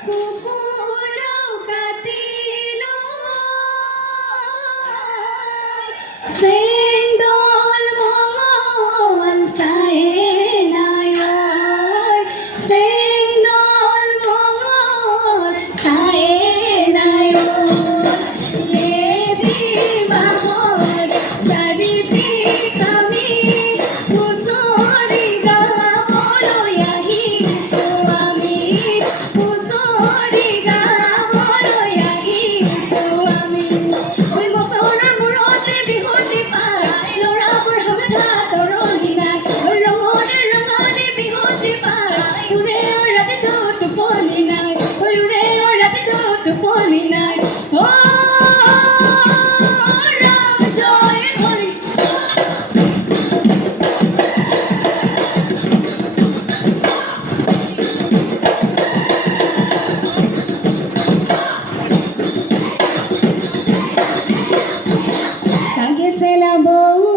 কুকুৰও কাটিল সেন্দল মঙ্গল সায়েনায় সেন্দল মঙ্গল সায়েনায় লেদি বাহৰ সাৰিতি কমি কুসৰি গাবলয়াহি সুয়ামি কুসৰি গাবলয়াহি সুয়ামি ওই বছৰৰ মূৰতে বিহুটি পাই ল'ৰাবোৰ হামধা তৰণি নাই ৰঙৰে ৰঙালী বিহুটি পাই উৰে ৰাতিটো টোপনি নাই উৰে ৰাতিটো টোপনি নাই অ ৰাম জয় হৰি Sangue se lavou